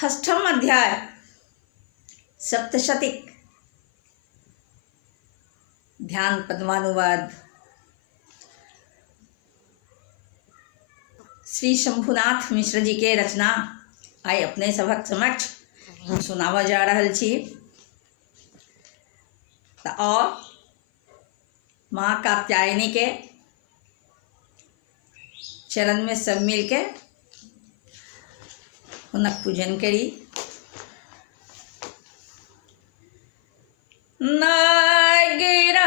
षष्ठम अध्याय सप्तशतिक ध्यान पद्मानुवाद। श्री शंभुनाथ मिश्र जी के रचना आई अपने सभक समक्ष सुनावा जा रहल छी। और माँ कात्यायनी के चरण में सब मिल के हुनक पूजन करी। नागराज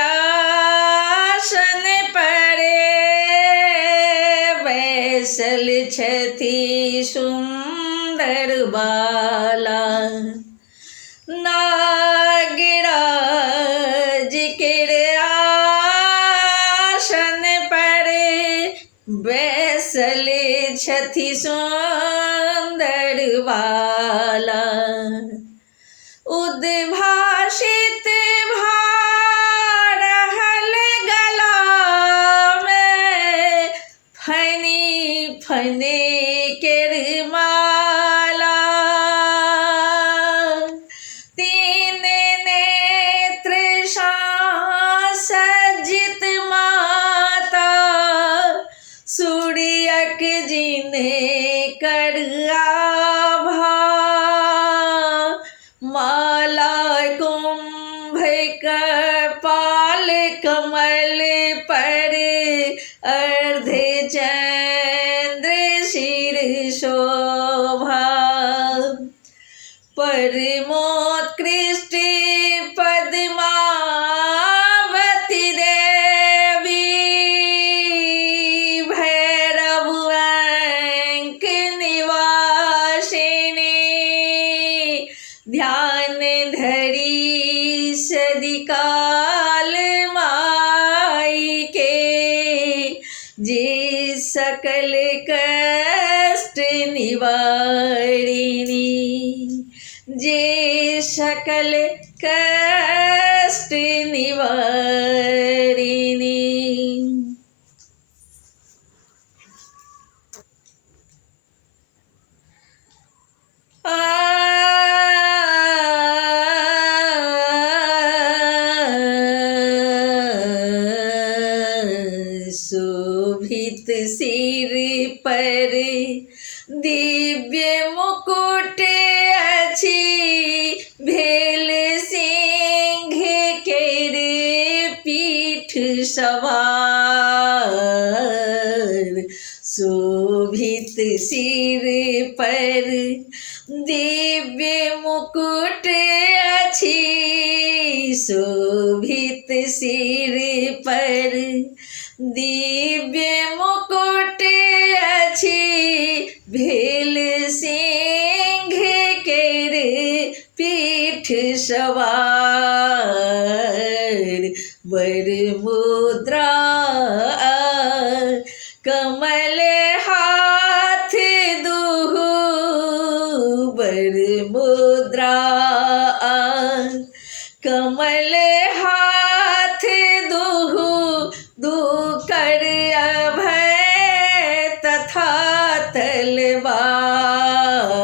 आसन परे बैसल छथि सुंदर बाला। नागराज आसन परे बैसल छथि सुंदर बाला। उद्भाषित भा रहल गला में फनी फने केर माला। तीन नेत्र सज्जित माता सूर्यक जिने कर आभा। माला कुंभ कपाल कमल पर अर्धे चंद्र शिर शोभा। परमोत्कृष्ट पद्मावती देवी भैरव अंक निवासिनी। ध्यान धरी सदिकाल माई के जे सकल कष्ट निवारिणी। जे सकल कष्ट निवारिणी। शोभित सिर पर दिव्य मुकुट अछि भेल सिंह केर पीठ सवार। शोभित सिर पर दिव्य मुकुट अछि। शोभित सिर पर दिव्य मुकुट अछि भेल सिंह केर पीठ सवार। वर मुद्रा कमल हाथ दुहु। वर मुद्रा कमल हाथ दुहु। दू कर अभय तथा तलवार।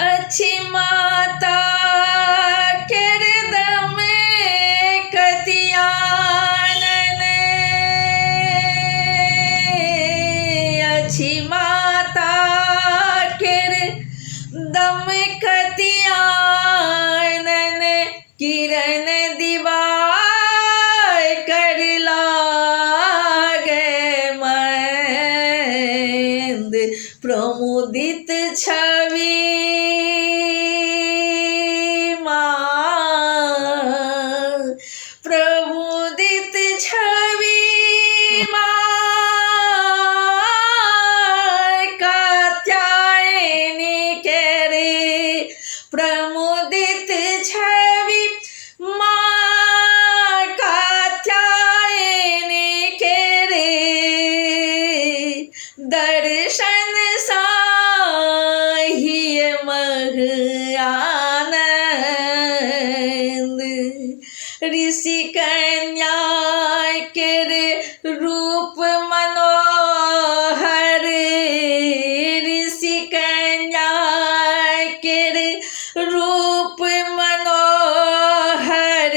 अच्छी माता केर दम ऋषि कन्या के रूप मनोहर, ऋषि कन्या के रूप मनोहर,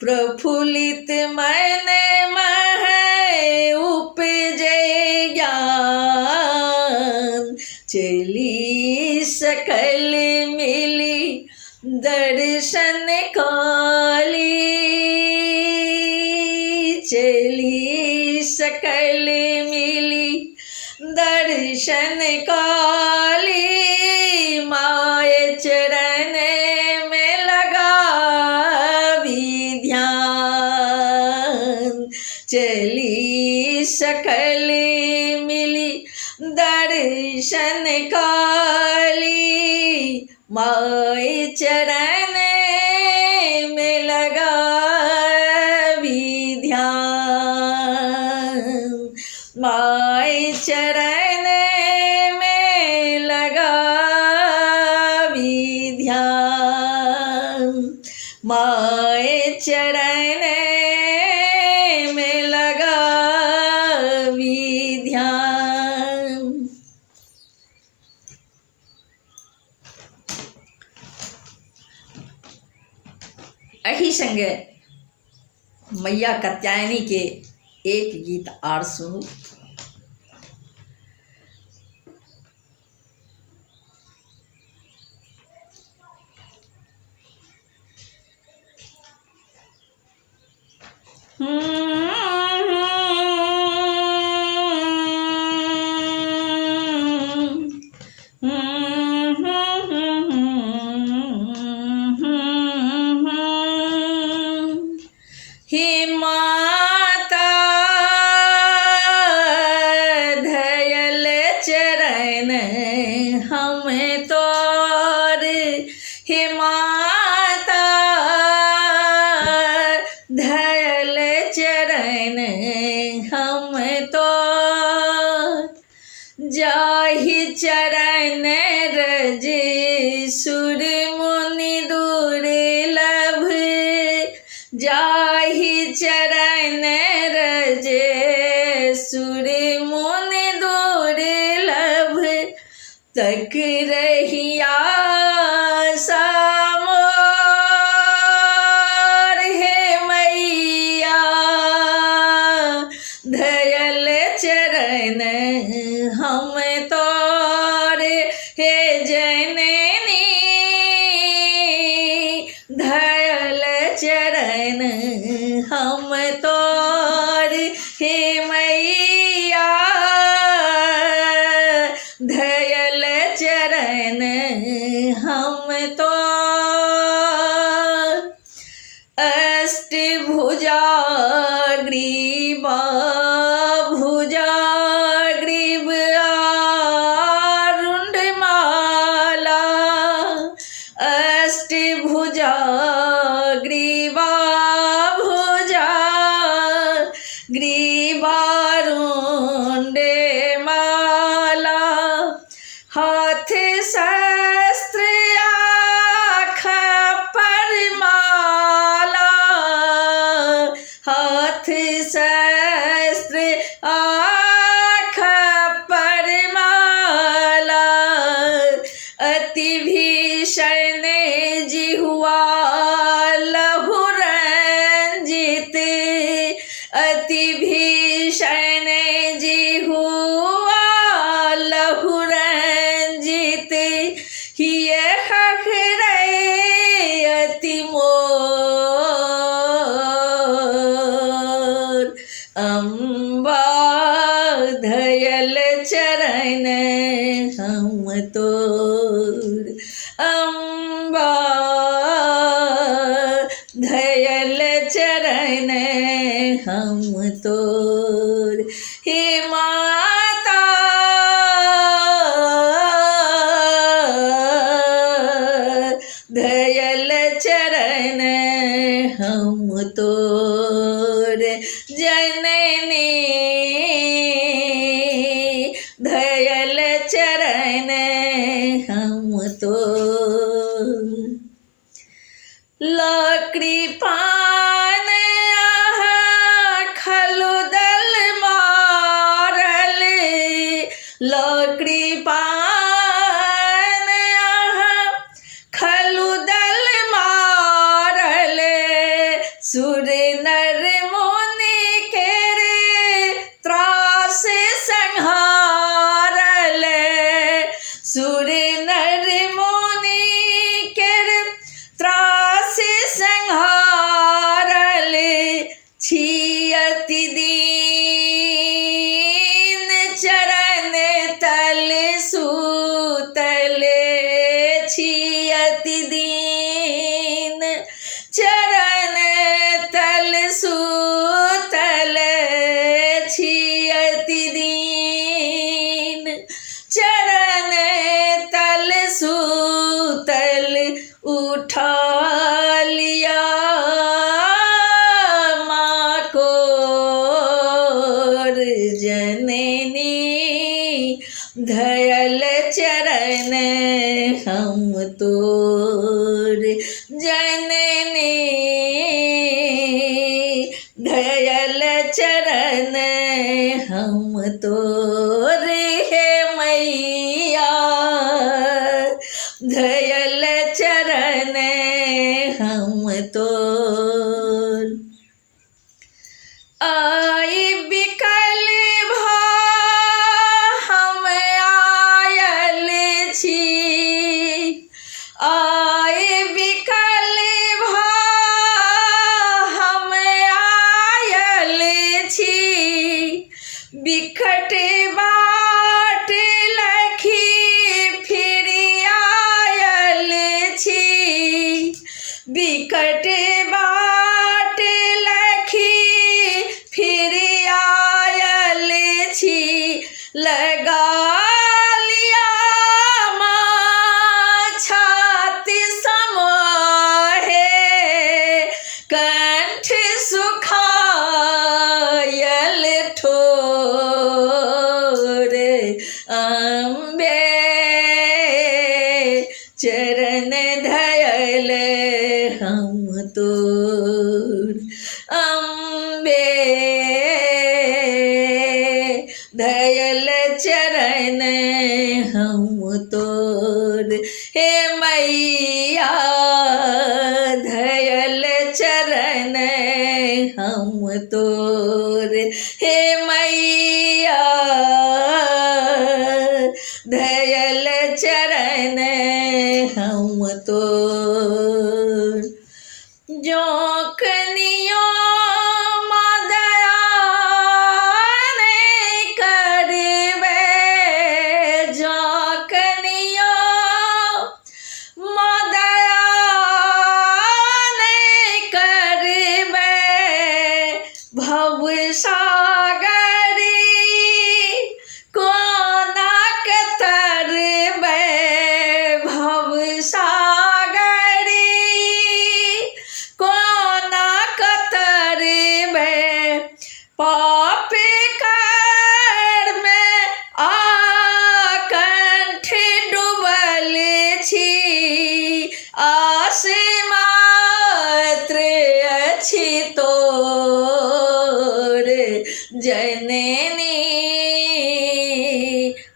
प्रफुल्लित मन मह उपजे ज्ञान, चली सकल मिली दर्शन काली, चली सकल मिली दर्शन काली, माए चरण में लगा भी ध्यान, चली सकल मिली दर्शन काली, माए चरण में लगा भी ध्यान, माए चरण में लगा भी ध्यान, माए चरण में लगा भी ध्यान। यही संगे मैया कात्यायनी के एक गीत और सुनू। हे माता धयल चरण हम तोर, हे माता धयल चरण हम तोर, जाहि चरण रज सुर मुनि दुर्लभ, जाहि चरण रज सुर मुनि दुर्लभ, तक रहिया सामोर, हे मैया धयल चरण हम तोर, हे जननी धयल चरण हम तोर, हे मैया धयल चरण हम तोर, अष्टभुजा ग्रीवा भुजा ग्रीव आरुंड माला, अष्टभुजा ग्रीवा भुजा ग्रीवारुंड माला, हाथ शस्त्र आँख पर माला, हाथ शस्त्र आँख पर माला, अति भीषण जिह्वा लहु रंजित, अति भीषण जिह्वा लहु रंजित, हिय हखरै अति मोर, अम्बा धयल चरण हम तोर, अम्बा धयल चरण हम तोर, हे माता धयल चरण हम तोर, जननी धयल चरण हम तोर, कृपान आहा खलुदल मारल कृपान आहा खलुदल मारल सुर नर मुनि के रे त्रास संहारल सुर नर मुनि के रे त्रास संहारल छियति दीन चरण तल सूतल छियति दीन चरण तल सूतल छियति दीन चरण तल सूतल उठा लिया माँ को जननी धयल चरण हम तोर जननी धयल चरण हम तोर हे मैया धयल चरण हम तोर आई बिकल भा हम आयल छी आई बिकल भा हम आयल छी बिकट बाट लखी फिर आयल छी बिकट बाट लखी फिर आयल छी लगा लिया माँ छाती समोहे कंठ सुखायल ठोर अम्बे चरण धयल हम तोर अम्बे धयल चरण हम तोर हे मैया धयल चरण हम तोर हे मैया धयल चरण हम तोर जोकनियो मदयान करबे जोकनियो मदयान करबे भव सागरी कोना तरबे भव सागरी कोना तरबे पाप कर में आकंठ डूबल छी आस मात्र अछि तोर जननी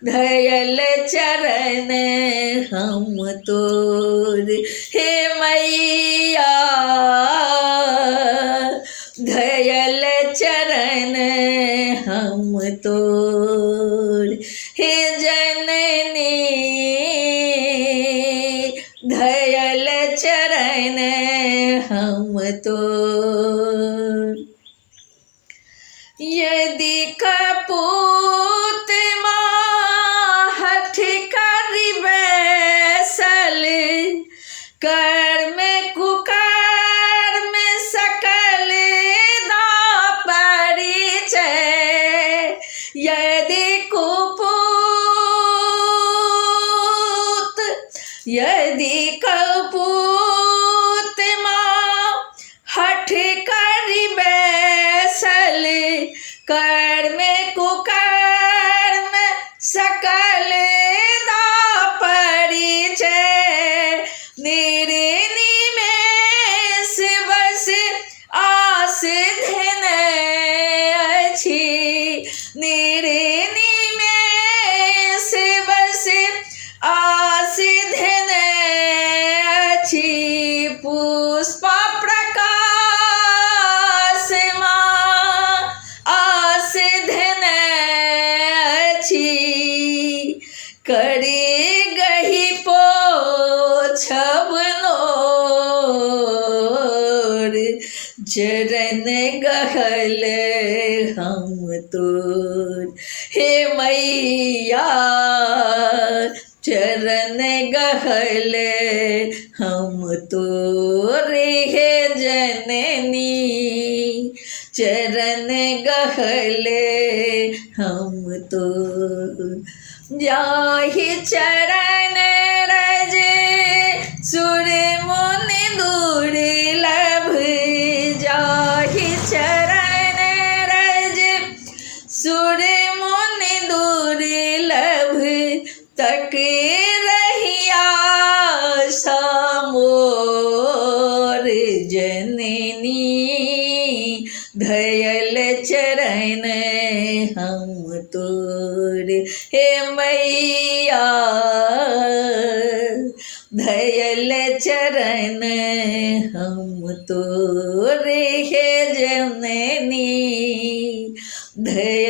धयल चरण हम तोर हे मैया धयल चरण हम तोर हे जननी धयल चरण हम तोर यदि कपूत माँ हठ कर बैसल कर में कुकर में सकल दा परिचय यदि कुपूत यदि कपूत माँ हठ कर बैसल कर में कुकर में सकल दा परिचय निर्णी में चरण गहल हम तोर, हे मैया चरण गहल हम तोरे, हे जननी चरण गहल हम तोर। जाहि चरण रज सुर मुनि दुर्लभ, जाहि चरण रज सुर मुनि दुर्लभ, तक रहिया समोर जननी धयल चरण हम तोर, हे मैया धयल चरण हम तोर, हे जननी धयल